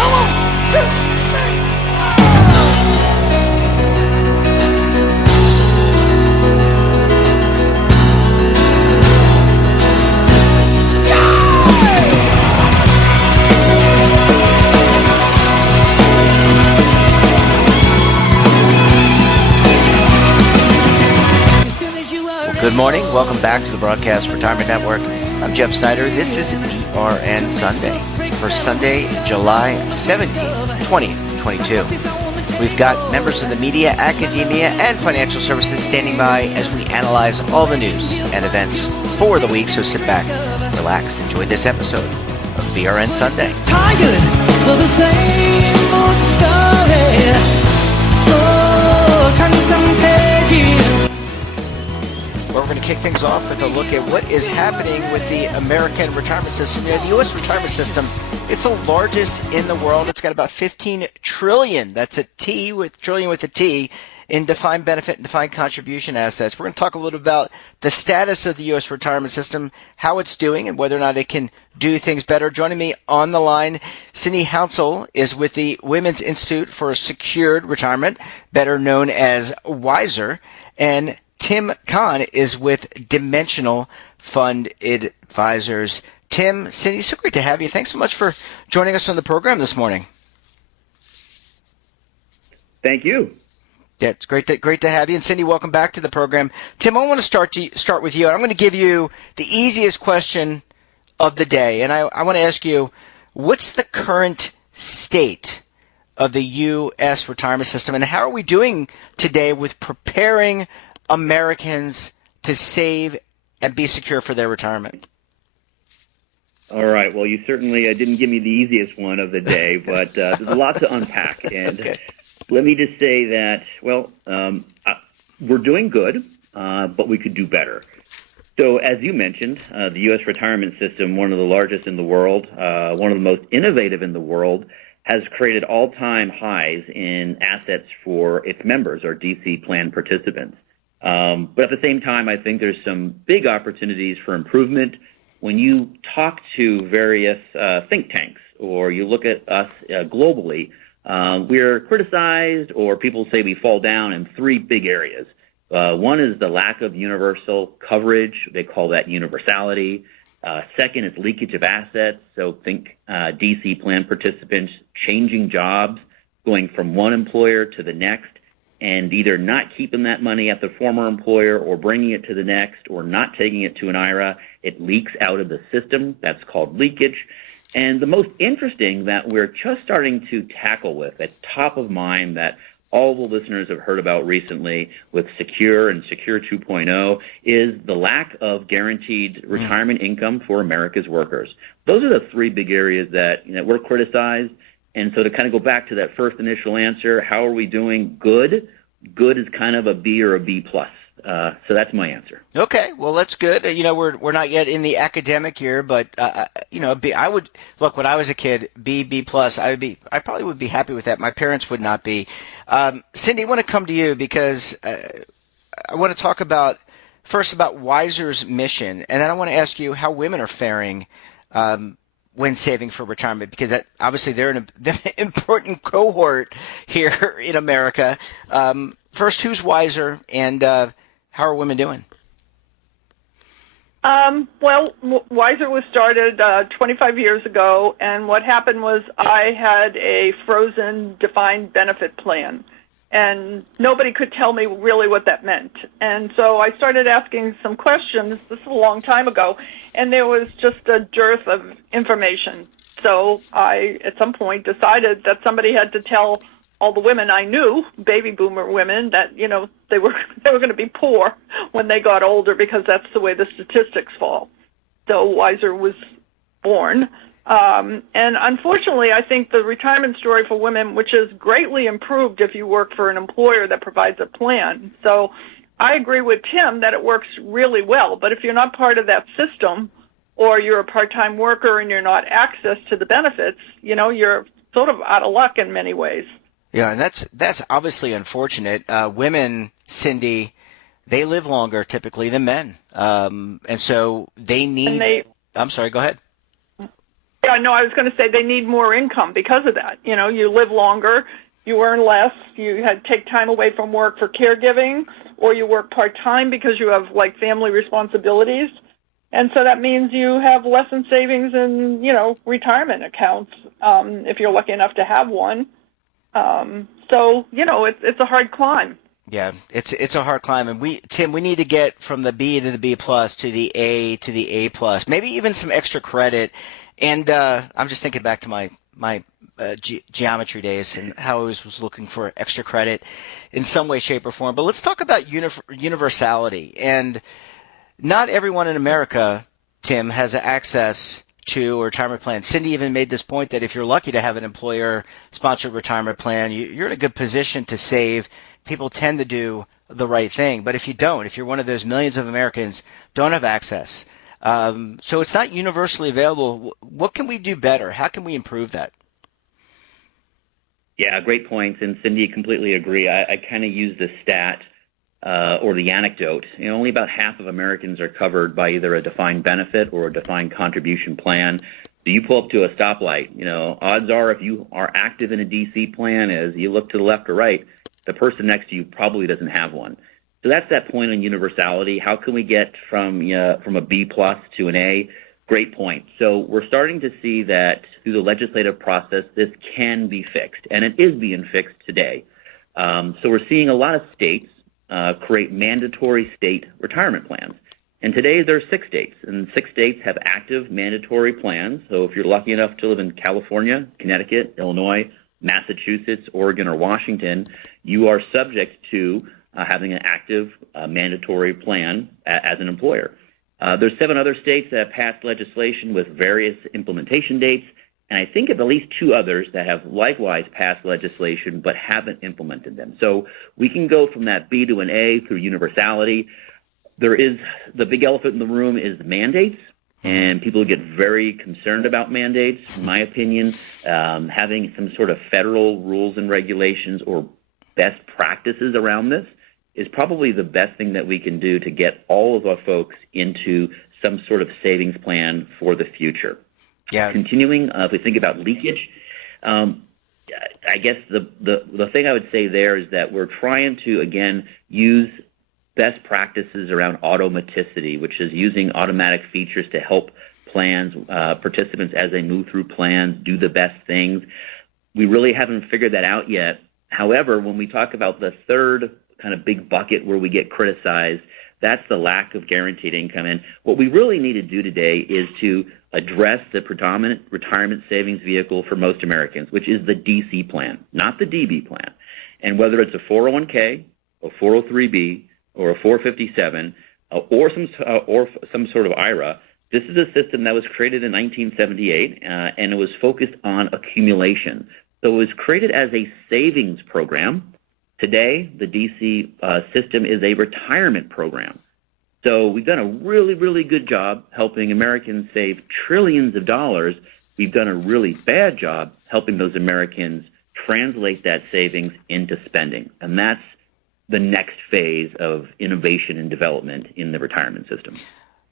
Come on. Good morning. Welcome back to the Broadcast Retirement Network. I'm Jeff Snyder. This is BRN Sunday for Sunday, July 17th, 2022. We've got members of the media, academia, and financial services standing by as we analyze all the news and events for the week. So sit back, relax, enjoy this episode of BRN Sunday. Tired of the same old story. Oh, turn some pages. Well, we're going to kick things off with a look at what is happening with the American retirement system. You know, the U.S. retirement system is the largest in the world. It's got about 15 trillion. That's a T with trillion with a T in defined benefit and defined contribution assets. We're going to talk a little about the status of the U.S. retirement system, how it's doing, and whether or not it can do things better. Joining me on the line, Cindy Hounsel is with the Women's Institute for Secured Retirement, better known as WISER, and Tim Kahn is with Dimensional Fund Advisors. Tim, Cindy, so great to have you. Thanks so much for joining us on the program this morning. Thank you. Yeah, it's great to have you. And Cindy, welcome back to the program. Tim, I want to start with you. I'm going to give you the easiest question of the day, and I want to ask you, what's the current state of the U.S. retirement system, and how are we doing today with preparing Americans to save and be secure for their retirement? All right. Well, you certainly didn't give me the easiest one of the day, but there's a lot to unpack. And Okay. Let me just say that, we're doing good, but we could do better. So as you mentioned, the U.S. retirement system, one of the largest in the world, one of the most innovative in the world, has created all-time highs in assets for its members, or DC plan participants. But at the same time, I think there's some big opportunities for improvement. When you talk to various think tanks, or you look at us globally, we're criticized, or people say we fall down in three big areas. One is the lack of universal coverage. They call that universality. Second is leakage of assets. So think DC plan participants changing jobs, going from one employer to the next, and either not keeping that money at the former employer or bringing it to the next or not taking it to an IRA. It leaks out of the system. That's called leakage. And the most interesting that we're just starting to tackle with, at top of mind, that all the listeners have heard about recently with Secure and Secure 2.0, is the lack of guaranteed retirement income for America's workers. Those are the three big areas that we're criticized. And so to kind of go back to that first initial answer, how are we doing? Good. Good is kind of a B or a B plus. So that's my answer. Okay, well, that's good. We're not yet in the academic year, but I would look when I was a kid, B plus. I probably would be happy with that. My parents would not be. Cindy, I want to come to you because I want to talk first about WISER's mission, and then I want to ask you how women are faring when saving for retirement, because obviously they're an important cohort here in America. First, who's WISER, and how are women doing? WISER was started 25 years ago, and what happened was I had a frozen defined benefit plan, and nobody could tell me really what that meant. And so I started asking some questions. This is a long time ago, and there was just a dearth of information. So I, at some point, decided that somebody had to tell all the women I knew, baby boomer women, that they were going to be poor when they got older, because that's the way the statistics fall. So WISER was born. And unfortunately, I think the retirement story for women, which is greatly improved if you work for an employer that provides a plan. So I agree with Tim that it works really well. But if you're not part of that system, or you're a part-time worker and you're not access to the benefits, you're sort of out of luck in many ways. Yeah, and that's obviously unfortunate. Women, Cindy, they live longer typically than men, and so they need. I'm sorry. Go ahead. Yeah, no, I was going to say they need more income because of that. You know, you live longer, you earn less, you had to take time away from work for caregiving, or you work part-time because you have, like, family responsibilities. And so that means you have less in savings and, you know, retirement accounts if you're lucky enough to have one. So, you know, it's a hard climb. Yeah, it's a hard climb, and Tim, we need to get from the B to the B plus to the A plus, maybe even some extra credit. And I'm just thinking back to my geometry days and how I always was looking for extra credit in some way, shape, or form. But let's talk about universality. And not everyone in America, Tim, has access to a retirement plan. Cindy even made this point that if you're lucky to have an employer-sponsored retirement plan, you're in a good position to save. People tend to do the right thing. But if you don't, if you're one of those millions of Americans don't have access, so it's not universally available, what can we do better? How can we improve that? Yeah, great points. And Cindy, completely agree. I kind of use the stat or the anecdote. You know, only about half of Americans are covered by either a defined benefit or a defined contribution plan. So you pull up to a stoplight, you know, odds are if you are active in a DC plan, as you look to the left or right, the person next to you probably doesn't have one. So that's that point on universality. How can we get from a B plus to an A? Great point. So we're starting to see that through the legislative process, this can be fixed, and it is being fixed today. So we're seeing a lot of states create mandatory state retirement plans. And today there are 6 states, and 6 states have active mandatory plans. So if you're lucky enough to live in California, Connecticut, Illinois, Massachusetts, Oregon, or Washington, you are subject to having an active mandatory plan as an employer. There's 7 other states that have passed legislation with various implementation dates, and I think of at least 2 others that have likewise passed legislation but haven't implemented them. So we can go from that B to an A through universality. There is the big elephant in the room is mandates, and people get very concerned about mandates. In my opinion, having some sort of federal rules and regulations or best practices around this is probably the best thing that we can do to get all of our folks into some sort of savings plan for the future. Yeah. Continuing, if we think about leakage, I guess the thing I would say there is that we're trying to, again, use best practices around automaticity, which is using automatic features to help plans, participants as they move through plans, do the best things. We really haven't figured that out yet. However, when we talk about the third kind of big bucket where we get criticized, that's the lack of guaranteed income. And what we really need to do today is to address the predominant retirement savings vehicle for most Americans, which is the DC plan, not the DB plan. And whether it's a 401k, a 403b, or a 457, or some sort of IRA, this is a system that was created in 1978, and it was focused on accumulation. So it was created as a savings program. Today, the DC system is a retirement program. So we've done a really, really good job helping Americans save trillions of dollars. We've done a really bad job helping those Americans translate that savings into spending. And that's the next phase of innovation and development in the retirement system.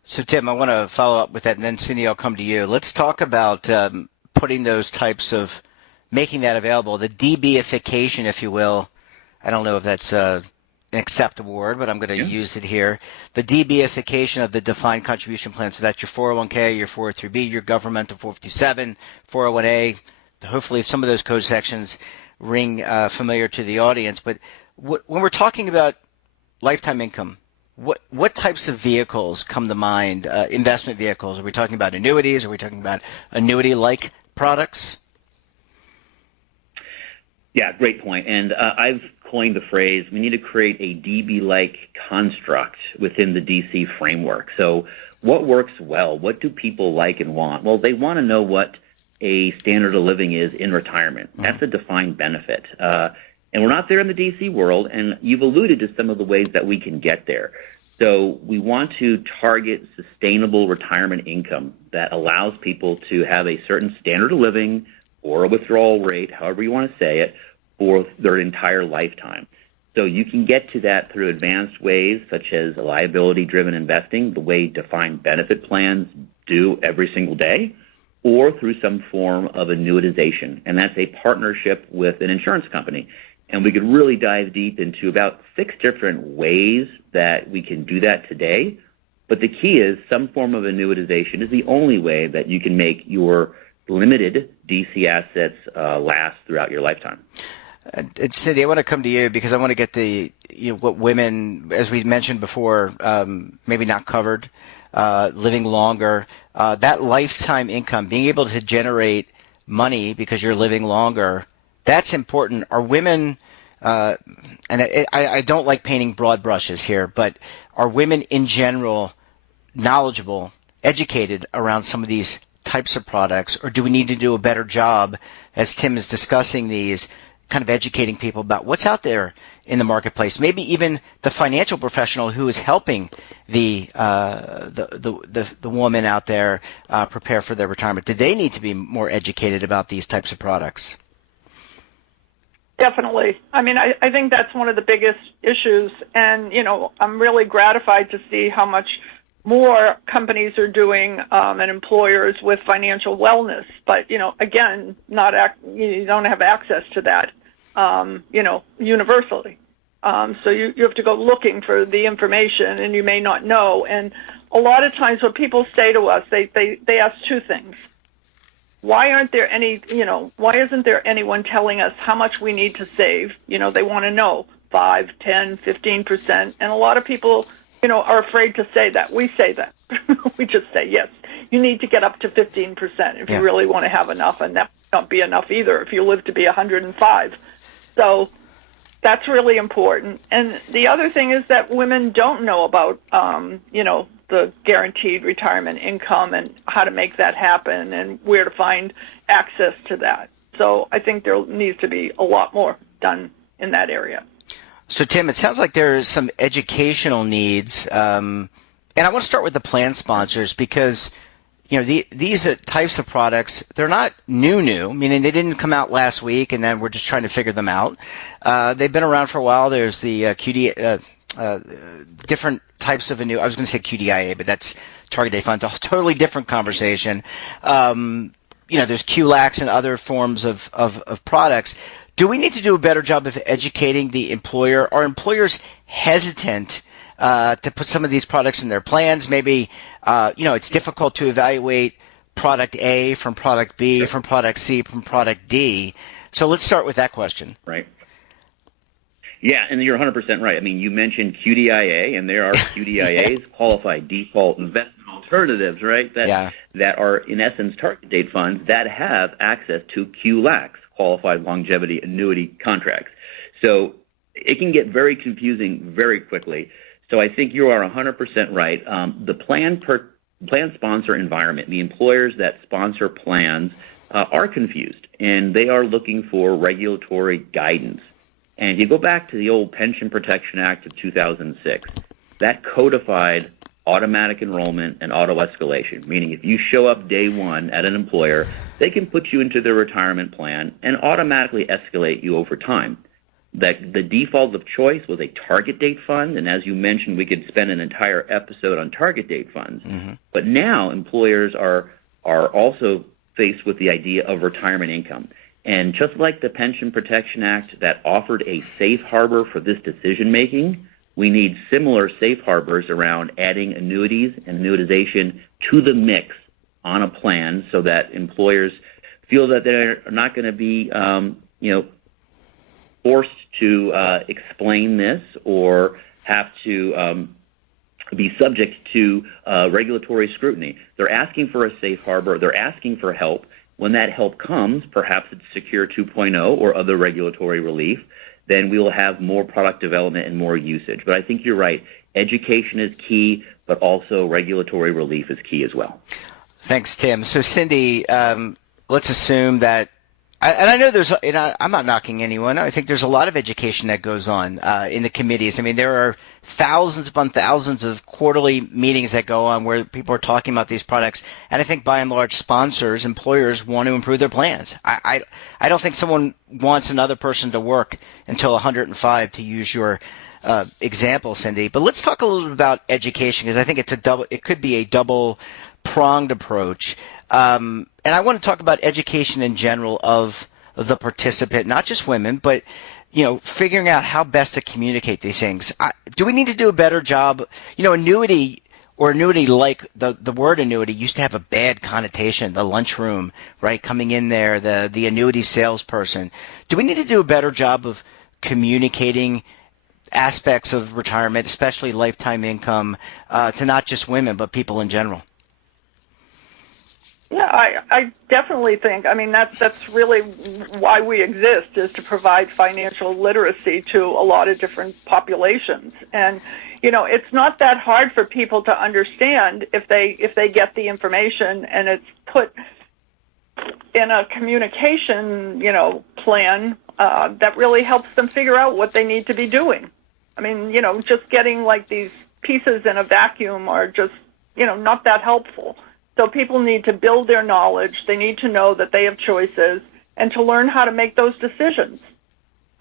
So, Tim, I want to follow up with that, and then, Cindy, I'll come to you. Let's talk about putting those types of making that available, the DB-ification, if you will. I don't know if that's an acceptable word, but I'm going to use it here. The DB-ification of the defined contribution plan. So that's your 401k, your 403b, your governmental 457, 401a. Hopefully some of those code sections ring familiar to the audience. But when we're talking about lifetime income, what types of vehicles come to mind, investment vehicles? Are we talking about annuities? Are we talking about annuity-like products? Yeah, great point. And I've coined the phrase, we need to create a DB-like construct within the DC framework. So what works well? What do people like and want? Well, they want to know what a standard of living is in retirement. That's a defined benefit. And we're not there in the DC world, and you've alluded to some of the ways that we can get there. So we want to target sustainable retirement income that allows people to have a certain standard of living or a withdrawal rate, however you want to say it, for their entire lifetime. So you can get to that through advanced ways such as liability-driven investing, the way defined benefit plans do every single day, or through some form of annuitization, and that's a partnership with an insurance company. And we could really dive deep into about 6 different ways that we can do that today. But the key is some form of annuitization is the only way that you can make your limited DC assets last throughout your lifetime. And Cindy, I want to come to you because I want to get what women, as we mentioned before, maybe not covered, living longer, that lifetime income, being able to generate money because you're living longer, that's important. Are women, and I don't like painting broad brushes here, but are women in general knowledgeable, educated around some of these types of products, or do we need to do a better job, as Tim is discussing these, kind of educating people about what's out there in the marketplace? Maybe even the financial professional who is helping the woman out there prepare for their retirement. Do they need to be more educated about these types of products? Definitely. I mean, I think that's one of the biggest issues, and I'm really gratified to see how much more companies are doing and employers with financial wellness. But again, you don't have access to that, universally. So you have to go looking for the information, and you may not know. And a lot of times, what people say to us, they ask 2 things. Why aren't there why isn't there anyone telling us how much we need to save? They want to know 5, 10, 15%. And a lot of people, are afraid to say that. We say that. We just say, yes, you need to get up to 15% if you really want to have enough. And that won't be enough either if you live to be 105. So that's really important. And the other thing is that women don't know about, the guaranteed retirement income and how to make that happen and where to find access to that. So I think there needs to be a lot more done in that area. So, Tim, it sounds like there's some educational needs. And I want to start with the plan sponsors because, these types of products, they're not new, meaning they didn't come out last week and then we're just trying to figure them out. They've been around for a while. There's the QD, different types of I was going to say QDIA, but that's target date funds, a totally different conversation. There's QLACs and other forms of products. Do we need to do a better job of educating the employer? Are employers hesitant to put some of these products in their plans? Maybe, it's difficult to evaluate product A from product B, from product C, from product D. So let's start with that question. Right. Yeah, and you're 100% right. I mean, you mentioned QDIA, and there are QDIAs, qualified default investment alternatives, right, that are, in essence, target date funds that have access to QLACs, qualified longevity annuity contracts. So it can get very confusing very quickly. So I think you are 100% right. The plan sponsor environment, the employers that sponsor plans are confused, and they are looking for regulatory guidance. And if you go back to the old Pension Protection Act of 2006, that codified automatic enrollment and auto-escalation, meaning if you show up day one at an employer, they can put you into their retirement plan and automatically escalate you over time. That the default of choice was a target date fund, and as you mentioned, we could spend an entire episode on target date funds. Mm-hmm. But now employers are also faced with the idea of retirement income. And just like the Pension Protection Act that offered a safe harbor for this decision-making, we need similar safe harbors around adding annuities and annuitization to the mix on a plan so that employers feel that they're not going to be, forced to explain this or have to be subject to regulatory scrutiny. They're asking for a safe harbor. They're asking for help. When that help comes, perhaps it's Secure 2.0 or other regulatory relief, then we will have more product development and more usage. But I think you're right. Education is key, but also regulatory relief is key as well. Thanks, Tim. So, Cindy, let's assume that, and I know there's, I'm not knocking anyone. I think there's a lot of education that goes on in the committees. I mean, there are thousands upon thousands of quarterly meetings that go on where people are talking about these products. And I think by and large, sponsors, employers want to improve their plans. I don't think someone wants another person to work until 105, to use your example, Cindy. But let's talk a little bit about education, because I think it could be a double pronged approach. And I want to talk about education in general of the participant, not just women, but figuring out how best to communicate these things. Do we need to do a better job? Annuity or annuity, like the word annuity used to have a bad connotation, the lunchroom, right? Coming in there, the annuity salesperson. Do we need to do a better job of communicating aspects of retirement, especially lifetime income, to not just women, but people in general? Yeah, I definitely think, that's really why we exist, is to provide financial literacy to a lot of different populations. And, it's not that hard for people to understand if they get the information and it's put in a communication, plan that really helps them figure out what they need to be doing. Just getting like these pieces in a vacuum are just, not that helpful. So people need to build their knowledge. They need to know that they have choices and to learn how to make those decisions.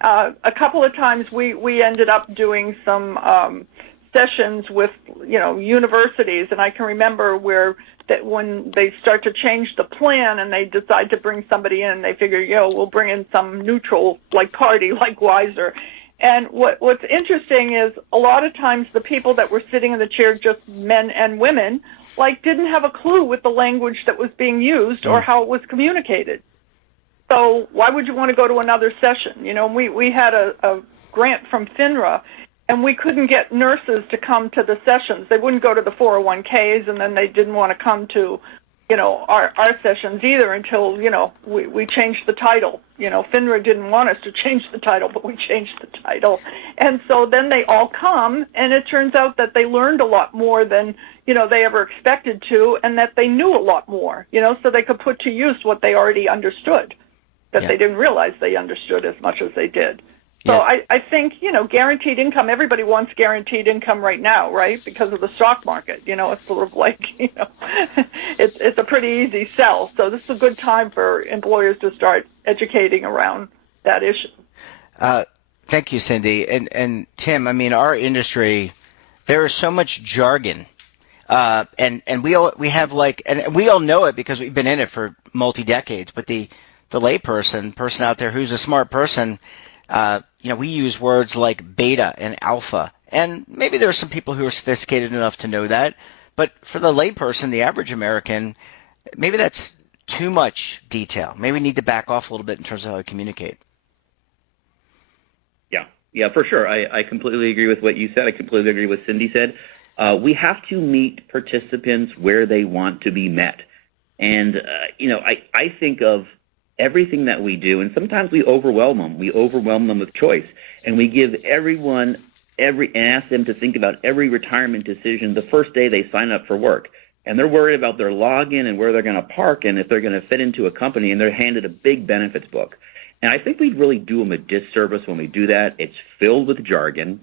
A couple of times we ended up doing some sessions with, universities, and I can remember that when they start to change the plan and they decide to bring somebody in, they figure, we'll bring in some neutral party like Wiser. And what's interesting is a lot of times the people that were sitting in the chair, just men and women, didn't have a clue with the language that was being used or how it was communicated. So why would you want to go to another session? We had a grant from FINRA, and we couldn't get nurses to come to the sessions. They wouldn't go to the 401ks, and then they didn't want to come to, our sessions either until, we changed the title. FINRA didn't want us to change the title, but we changed the title. And so then they all come, and it turns out that they learned a lot more than, they ever expected to, and that they knew a lot more, so they could put to use what they already understood, that they didn't realize they understood as much as they did. So I think, guaranteed income, everybody wants guaranteed income right now, right, because of the stock market. It's sort of it's a pretty easy sell. So this is a good time for employers to start educating around that issue. Thank you, Cindy. And Tim, our industry, there is so much jargon. And we all know it because we've been in it for multi-decades, but the person out there who's a smart person, we use words like beta and alpha, and maybe there are some people who are sophisticated enough to know that, but for the layperson, the average American, maybe that's too much detail. Maybe we need to back off a little bit in terms of how we communicate. Yeah, for sure. I completely agree with what you said. I completely agree with what Cindy said. We have to meet participants where they want to be met. And, I think of everything that we do, and sometimes we overwhelm them. We overwhelm them with choice. And we give everyone and ask them to think about every retirement decision the first day they sign up for work. And they're worried about their login and where they're going to park and if they're going to fit into a company, and they're handed a big benefits book. And I think we'd really do them a disservice when we do that. It's filled with jargon.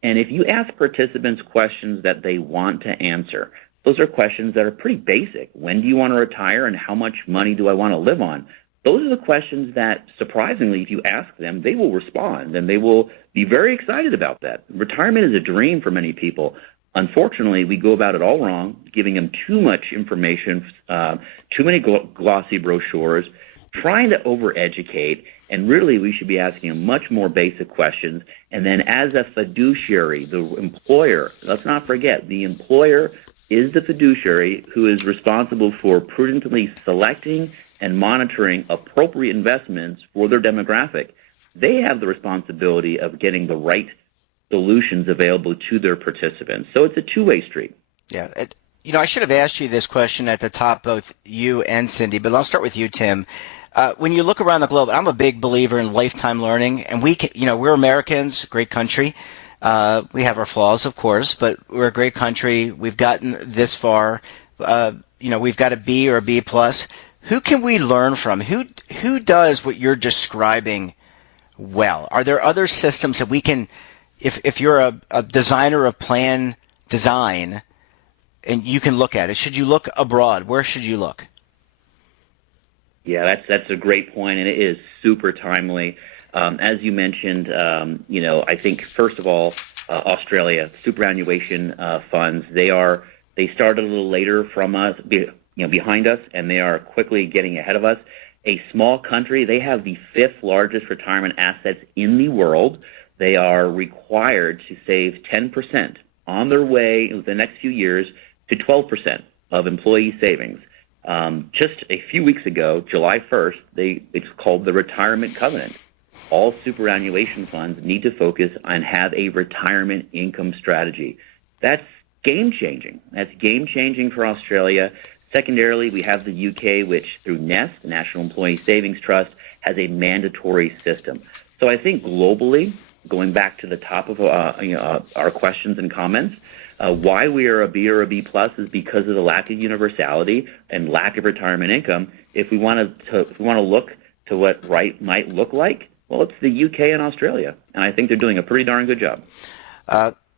And if you ask participants questions that they want to answer, those are questions that are pretty basic. When do you want to retire, and how much money do I want to live on? Those are the questions that, surprisingly, if you ask them, they will respond, and they will be very excited about that. Retirement is a dream for many people. Unfortunately, we go about it all wrong, giving them too much information, too many glossy brochures, trying to overeducate, and really we should be asking them much more basic questions. And then as a fiduciary, the employer, let's not forget, the employer is the fiduciary who is responsible for prudently selecting and monitoring appropriate investments for their demographic. They have the responsibility of getting the right solutions available to their participants. So it's a two-way street. Yeah. I should have asked you this question at the top, both you and Cindy, but I'll start with you, Tim. When you look around the globe, I'm a big believer in lifetime learning, and we're Americans, great country. We have our flaws, of course, but we're a great country. We've gotten this far. We've got a B or a B plus. Who can we learn from? Who does what you're describing well? Are there other systems that we can, if you're a designer of plan design, and you can look at it, should you look abroad? Where should you look? Yeah, that's a great point, and it is super timely. As you mentioned, I think first of all, Australia superannuation funds, they They started a little later from us, behind us, and they are quickly getting ahead of us. A small country, they have the 5th largest retirement assets in the world. They are required to save 10% on their way in the next few years to 12% of employee savings. Just a few weeks ago, July 1st, it's called the Retirement Covenant. All superannuation funds need to focus on have a retirement income strategy. That's game-changing. That's game-changing for Australia. Secondarily, we have the UK, which through NEST, the National Employee Savings Trust, has a mandatory system. So I think globally, going back to the top of our questions and comments, why we are a B or a B plus is because of the lack of universality and lack of retirement income. If we want to look to what right might look like, well, it's the UK and Australia, and I think they're doing a pretty darn good job.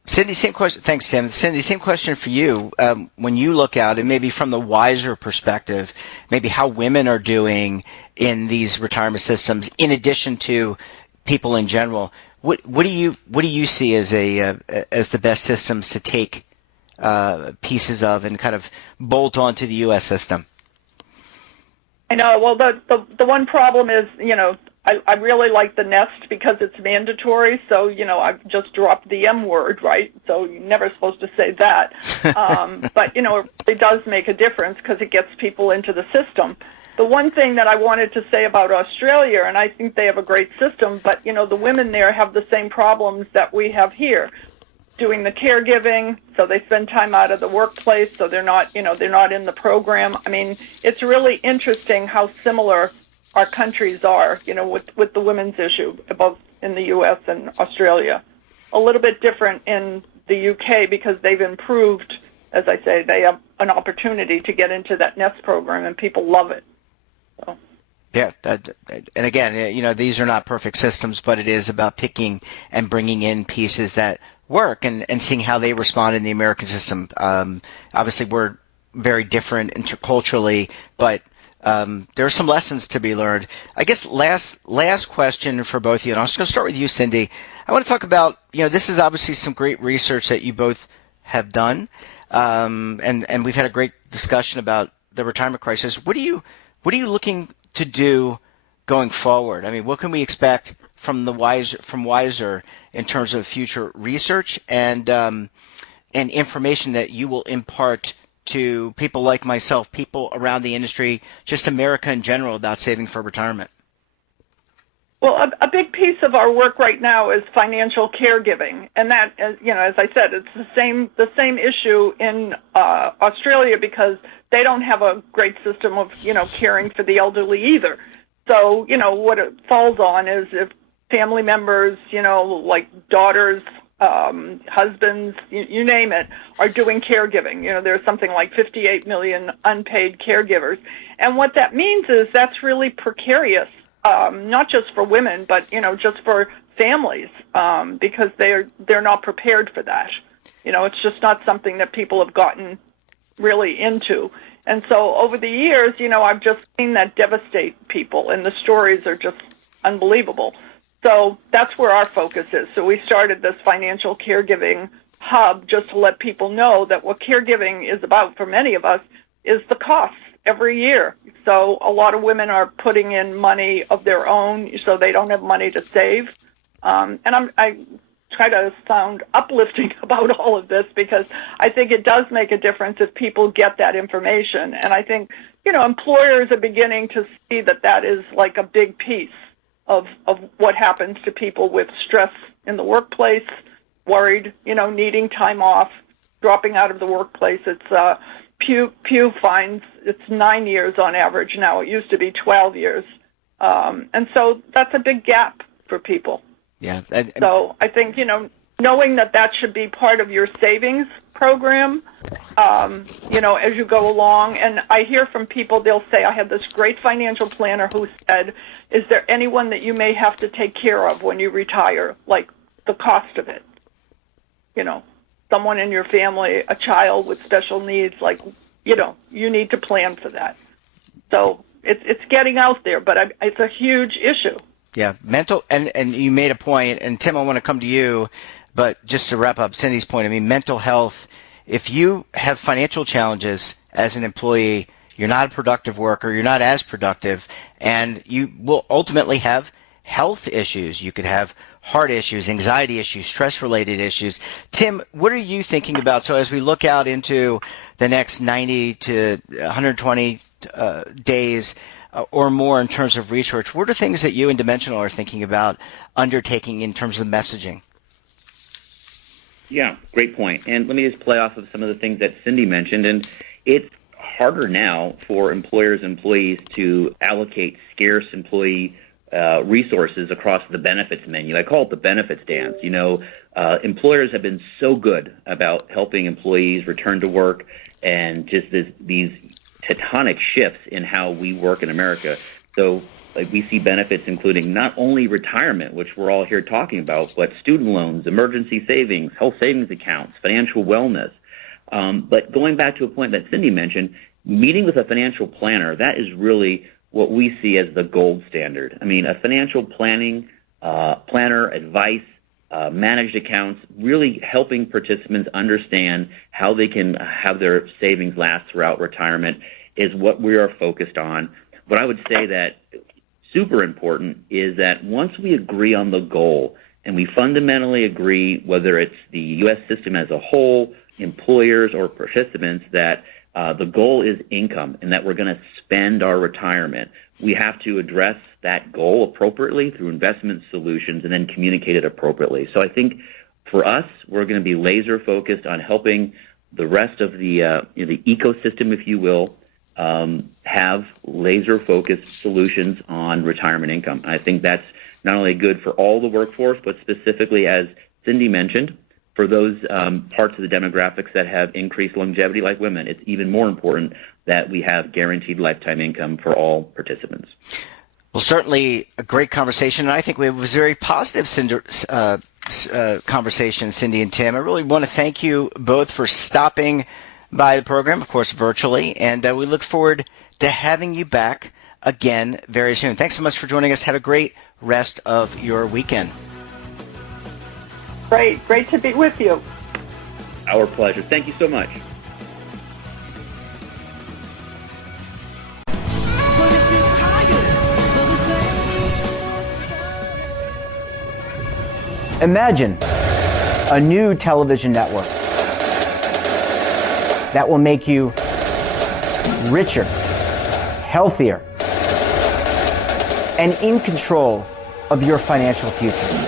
Cindy, same question. Thanks, Tim. Cindy, same question for you. When you look out, and maybe from the wiser perspective, maybe how women are doing in these retirement systems, in addition to people in general. What do you see as the best systems to take pieces of and kind of bolt onto the U.S. system? I know. Well, the one problem is, I really like the NEST because it's mandatory. So, I've just dropped the M word, right? So you're never supposed to say that. But, it does make a difference because it gets people into the system. The one thing that I wanted to say about Australia, and I think they have a great system, but, the women there have the same problems that we have here. Doing the caregiving, so they spend time out of the workplace, so they're not in the program. I mean, it's really interesting how similar our countries are, with the women's issue, both in the U.S. and Australia. A little bit different in the U.K. because they've improved. As I say, they have an opportunity to get into that NEST program, and people love it. So. Yeah, and again, these are not perfect systems, but it is about picking and bringing in pieces that work and seeing how they respond in the American system. Obviously, we're very different interculturally, but there are some lessons to be learned. I guess last question for both of you, and I'm just going to start with you, Cindy. I want to talk about, this is obviously some great research that you both have done, and we've had a great discussion about the retirement crisis. What are you looking to do going forward? I mean, what can we expect from Wiser in terms of future research and information that you will impart to people like myself, people around the industry, just America in general, about saving for retirement? Well, a big piece of our work right now is financial caregiving, and that, as I said, it's the same issue in Australia because they don't have a great system of caring for the elderly either. So what it falls on is if family members, like daughters, husbands, you name it, are doing caregiving. There's something like 58 million unpaid caregivers. And what that means is that's really precarious, not just for women, but, just for families, because they're not prepared for that. It's just not something that people have gotten really into. And so over the years, I've just seen that devastate people, and the stories are just unbelievable. So that's where our focus is. So we started this financial caregiving hub just to let people know that what caregiving is about for many of us is the costs every year. So a lot of women are putting in money of their own, so they don't have money to save. And I try to sound uplifting about all of this because I think it does make a difference if people get that information. And I think, employers are beginning to see that is like a big piece of what happens to people with stress in the workplace, worried, needing time off, dropping out of the workplace. It's Pew finds it's 9 years on average now. It used to be 12 years. And so that's a big gap for people. Yeah. So I think, knowing that should be part of your savings program, as you go along. And I hear from people, they'll say, I had this great financial planner who said, is there anyone that you may have to take care of when you retire, like the cost of it? Someone in your family, a child with special needs, like, you need to plan for that. So it's getting out there, but it's a huge issue. Yeah, mental, and you made a point, and Tim, I want to come to you, but just to wrap up Cindy's point, I mean, mental health if you have financial challenges as an employee, you're not a productive worker, you're not as productive, and you will ultimately have health issues. You could have heart issues, anxiety issues, stress-related issues. Tim, what are you thinking about? So as we look out into the next 90 to 120 days or more in terms of research, what are things that you and Dimensional are thinking about undertaking in terms of messaging? Yeah, great point. And let me just play off of some of the things that Cindy mentioned. And it's harder now for employers and employees to allocate scarce employee resources across the benefits menu. I call it the benefits dance. You know, employers have been so good about helping employees return to work, and just these tectonic shifts in how we work in America. So like, we see benefits including not only retirement, which we're all here talking about, but student loans, emergency savings, health savings accounts, financial wellness. But going back to a point that Cindy mentioned, meeting with a financial planner, that is really what we see as the gold standard. I mean, a financial planner, advice, managed accounts, really helping participants understand how they can have their savings last throughout retirement is what we are focused on. But I would say that super important is that once we agree on the goal and we fundamentally agree, whether it's the U.S. system as a whole, employers or participants, that the goal is income and that we're going to spend our retirement, we have to address that goal appropriately through investment solutions and then communicate it appropriately. So I think for us, we're going to be laser focused on helping the rest of the ecosystem, if you will, have laser focused solutions on retirement income. And I think that's not only good for all the workforce, but specifically, as Cindy mentioned, for those parts of the demographics that have increased longevity, like women. It's even more important that we have guaranteed lifetime income for all participants. Well, certainly a great conversation, and I think it was a very positive conversation, Cindy and Tim. I really want to thank you both for stopping by the program, of course, virtually, and we look forward to having you back again very soon. Thanks so much for joining us. Have a great rest of your weekend. Great to be with you. Our pleasure. Thank you so much. But if you're tired of the same. Imagine a new television network that will make you richer, healthier, and in control of your financial future.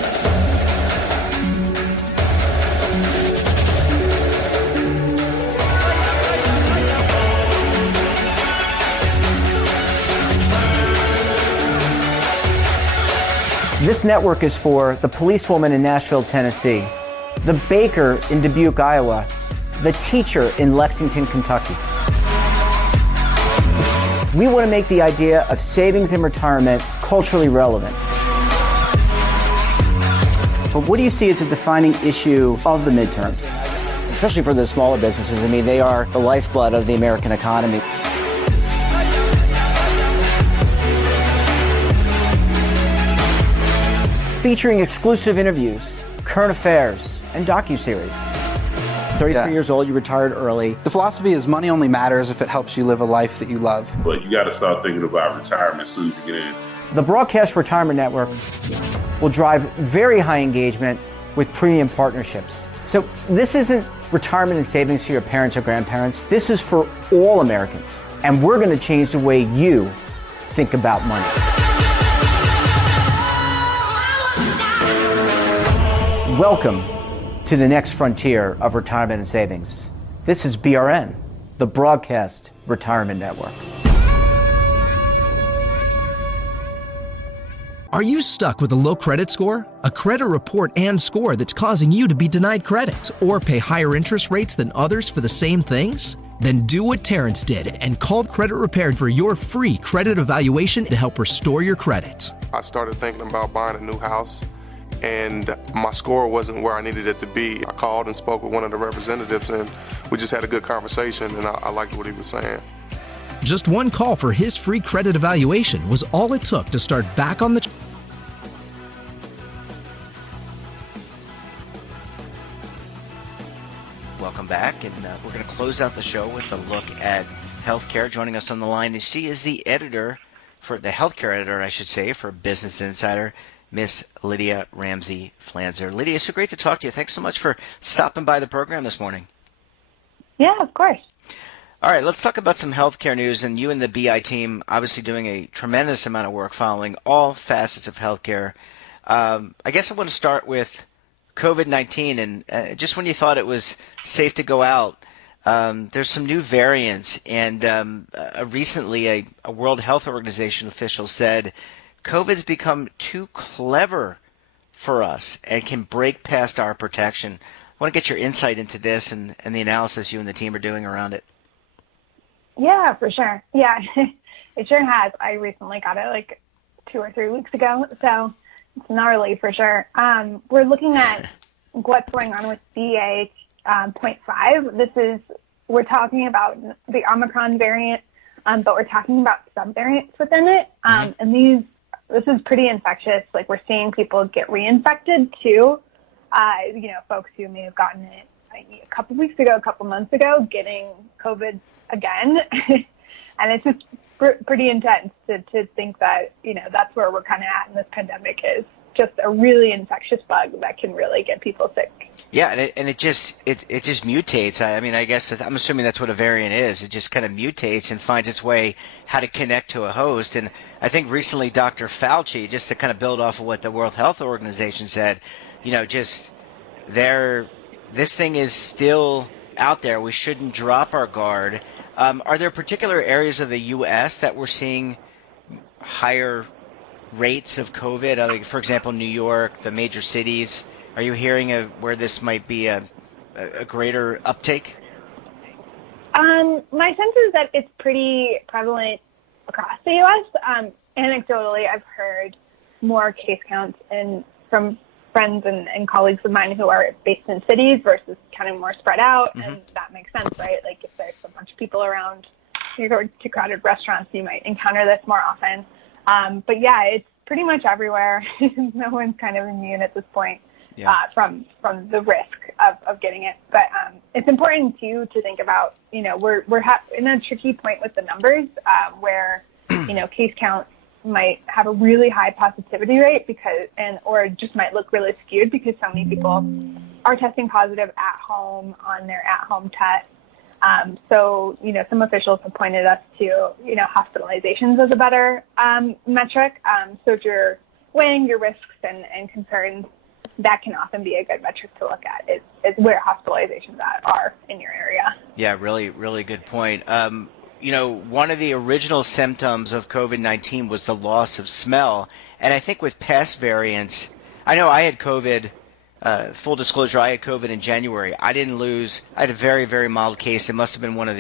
This network is for the policewoman in Nashville, Tennessee, the baker in Dubuque, Iowa, the teacher in Lexington, Kentucky. We want to make the idea of savings and retirement culturally relevant. But what do you see as a defining issue of the midterms? Especially for the smaller businesses. I mean, they are the lifeblood of the American economy. Featuring exclusive interviews, current affairs, and docuseries. 33 years old, you retired early. The philosophy is money only matters if it helps you live a life that you love. But you got to start thinking about retirement as soon as you get in. The Broadcast Retirement Network will drive very high engagement with premium partnerships. So this isn't retirement and savings for your parents or grandparents. This is for all Americans. And we're going to change the way you think about money. Welcome to the next frontier of retirement and savings. This is BRN, the Broadcast Retirement Network. Are you stuck with a low credit score? A credit report and score that's causing you to be denied credit or pay higher interest rates than others for the same things? Then do what Terrence did and call Credit Repaired for your free credit evaluation to help restore your credit. I started thinking about buying a new house, and my score wasn't where I needed it to be. I called and spoke with one of the representatives, and we just had a good conversation, and I liked what he was saying. Just one call for his free credit evaluation was all it took to start back on the come back, and we're going to close out the show with a look at healthcare. Joining us on the line, she is the editor, for the healthcare editor, I should say, for Business Insider, Miss Lydia Ramsey Flanzer. Lydia, it's so great to talk to you. Thanks so much for stopping by the program this morning. Yeah, of course. All right, let's talk about some healthcare news. And you and the BI team obviously doing a tremendous amount of work following all facets of healthcare. I guess I want to start with COVID-19, and just when you thought it was safe to go out, there's some new variants. And recently, a World Health Organization official said COVID's become too clever for us and can break past our protection. I want to get your insight into this and the analysis you and the team are doing around it. Yeah, for sure. Yeah, it sure has. I recently got it like 2 or 3 weeks ago, so it's gnarly for sure. We're looking at what's going on with BA.5. We're talking about the Omicron variant, but we're talking about subvariants within it. And this is pretty infectious. Like, we're seeing people get reinfected too. Folks who may have gotten it a couple weeks ago, a couple months ago, getting COVID again. And it's just pretty intense to think that, that's where we're kind of at in this pandemic, is just a really infectious bug that can really get people sick. Yeah, and it just mutates. I mean, I guess I'm assuming that's what a variant is. It just kind of mutates and finds its way how to connect to a host. And I think recently Dr. Fauci, just to kind of build off of what the World Health Organization said, this thing is still out there. We shouldn't drop our guard. Are there particular areas of the U.S. that we're seeing higher rates of COVID? Like, for example, New York, the major cities. Are you hearing of where this might be a greater uptake? My sense is that it's pretty prevalent across the U.S. Anecdotally, I've heard more case counts from friends and colleagues of mine who are based in cities versus kind of more spread out, and that makes sense, right? Like, if there's a bunch of people around, you go to crowded restaurants, you might encounter this more often. But yeah, it's pretty much everywhere. No one's kind of immune at this point from the risk of getting it. But it's important too to think about, we're in a tricky point with the numbers where case counts might have a really high positivity rate or just might look really skewed because so many people are testing positive at home on their at-home test. So some officials have pointed us to, hospitalizations as a better metric. So if you're weighing your risks and concerns, that can often be a good metric to look at, is where hospitalizations are in your area. Yeah, really, really good point. One of the original symptoms of COVID-19 was the loss of smell. And I think with past variants, I know I had COVID, full disclosure, I had COVID in January. I had a very, very mild case. It must have been one of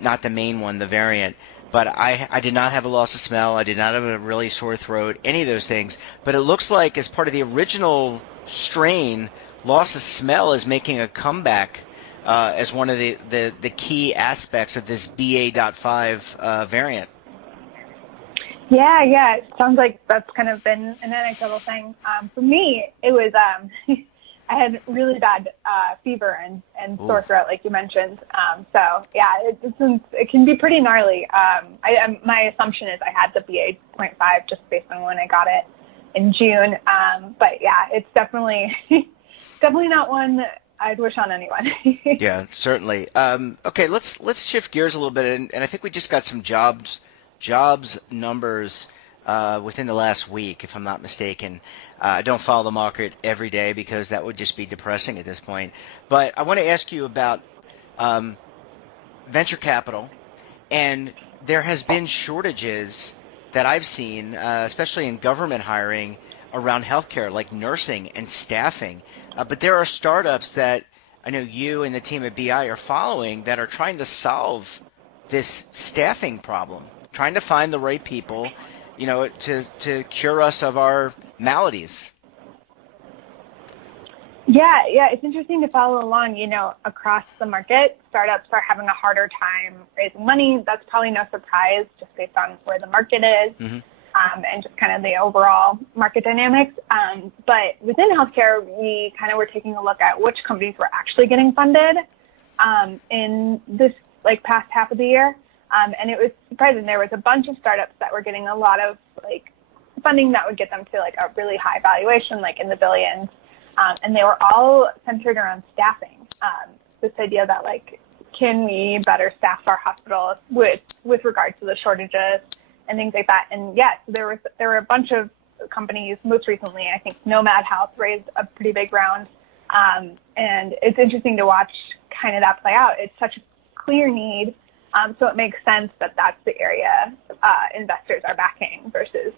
not the main one, the variant. But I did not have a loss of smell. I did not have a really sore throat, any of those things. But it looks like as part of the original strain, loss of smell is making a comeback as one of the key aspects of this BA.5 variant. Yeah. It sounds like that's kind of been an anecdotal thing. For me, it was I had really bad fever and sore throat, like you mentioned. So yeah, it can be pretty gnarly. My assumption is I had the BA.5 just based on when I got it in June. But yeah, it's definitely not one I'd wish on anyone. Yeah, certainly. Okay, let's shift gears a little bit, and I think we just got some jobs numbers within the last week, if I'm not mistaken. I don't follow the market every day because that would just be depressing at this point. But I want to ask you about venture capital, and there has been shortages that I've seen, especially in government hiring around healthcare, like nursing and staffing. But there are startups that I know you and the team at BI are following that are trying to solve this staffing problem, trying to find the right people, to cure us of our maladies. Yeah, it's interesting to follow along. Across the market, startups are having a harder time raising money. That's probably no surprise, just based on where the market is. And just kind of the overall market dynamics. But within healthcare, we kind of were taking a look at which companies were actually getting funded. in this like past half of the year. And it was surprising. There was a bunch of startups that were getting a lot of like funding that would get them to like a really high valuation, like in the billions. And they were all centered around staffing. This idea that like, can we better staff our hospitals with regard to the shortages and things like that? And yes, there were a bunch of companies. Most recently, I think Nomad Health raised a pretty big round. And it's interesting to watch kind of that play out. It's such a clear need. So it makes sense that that's the area investors are backing versus,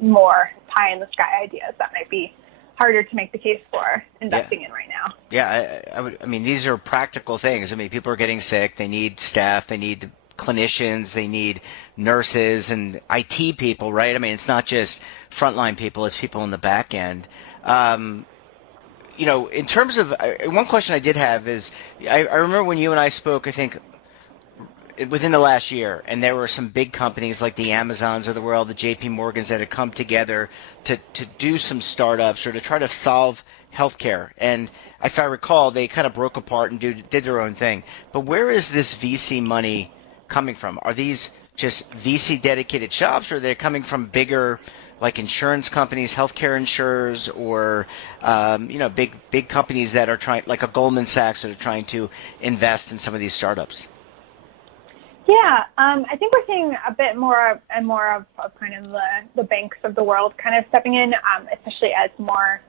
more pie in the sky ideas that might be harder to make the case for investing in right now. Yeah, I mean, these are practical things. I mean, people are getting sick. They need staff. They need clinicians. They need nurses and IT people, right? I mean, it's not just frontline people. It's people in the back end. In terms of one question I did have is, I remember when you and I spoke, I think, within the last year, and there were some big companies like the Amazons of the world, the JP Morgans that had come together to do some startups or to try to solve healthcare. And if I recall, they kind of broke apart and did their own thing. But where is this VC money coming from? Are these just VC dedicated shops, or are they coming from bigger like insurance companies, healthcare insurers, or big companies that are trying, like a Goldman Sachs, that are trying to invest in some of these startups? Yeah, I think we're seeing a bit more and more of kind of the banks of the world kind of stepping in, especially as more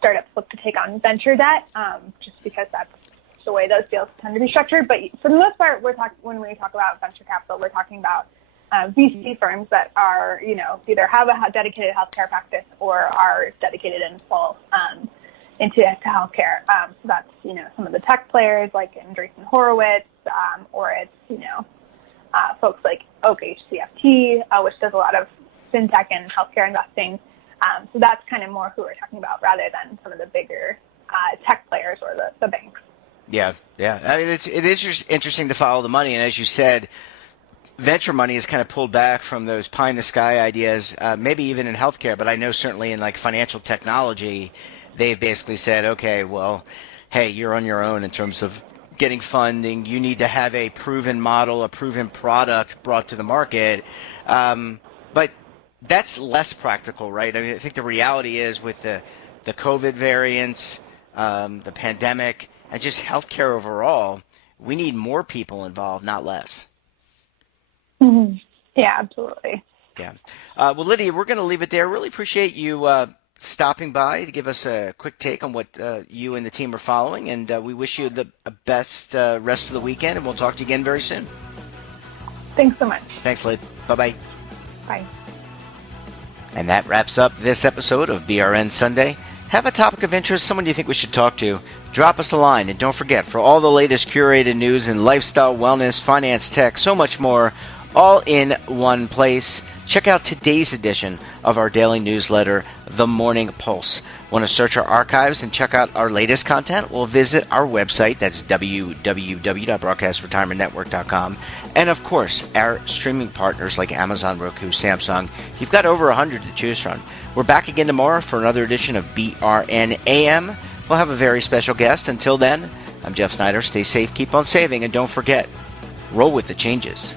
startups look to take on venture debt, just because that's the way those deals tend to be structured. But for the most part, when we talk about venture capital, we're talking about VC firms that are, either have a dedicated healthcare practice or are dedicated in full into healthcare. So that's, some of the tech players like Andreessen Horowitz, or it's, folks like Oak HCFT, which does a lot of fintech and healthcare investing. So that's kind of more who we're talking about rather than some of the bigger tech players or the banks. Yeah. I mean, it is just interesting to follow the money. And as you said, venture money is kind of pulled back from those pie in the sky ideas, maybe even in healthcare, but I know certainly in like financial technology, they've basically said, okay, well, hey, you're on your own in terms of getting funding. You need to have a proven model, a proven product brought to the market. But that's less practical, right? I mean, I think the reality is with the COVID variants, the pandemic, and just healthcare overall, we need more people involved, not less. Mm-hmm. Yeah, absolutely. Yeah. Well, Lydia, we're going to leave it there. Really appreciate you stopping by to give us a quick take on what you and the team are following, and we wish you the best rest of the weekend, and we'll talk to you again very soon. Thanks so much. Thanks, Lyd. Bye-bye. Bye. And that wraps up this episode of BRN Sunday. Have a topic of interest, someone you think we should talk to, drop us a line. And don't forget, for all the latest curated news in lifestyle, wellness, finance, tech, so much more, all in one place, check out today's edition of our daily newsletter, The Morning Pulse. Want to search our archives and check out our latest content? Well, visit our website. That's www.broadcastretirementnetwork.com. And, of course, our streaming partners like Amazon, Roku, Samsung. You've got over 100 to choose from. We're back again tomorrow for another edition of BRN AM. We'll have a very special guest. Until then, I'm Jeff Snyder. Stay safe, keep on saving, and don't forget, roll with the changes.